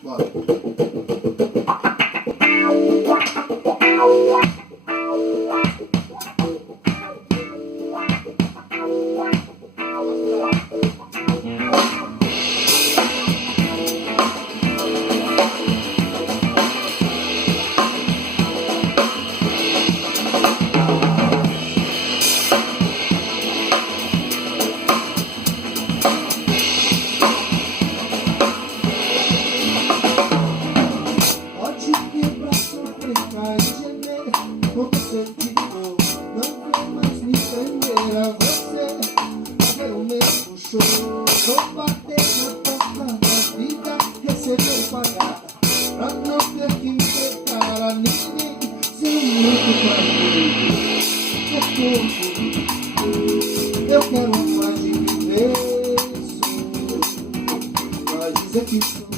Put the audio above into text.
Bora. Pode vir pra sofrer, vai gemer, porque você ficou, não quer mais me prender a você. É o mesmo show, vou bater na porta da vida, receber e pagar, pra não ter que entregar a ninguém, sem muito pra mim. Eu quero mais de viver, vai dizer que sou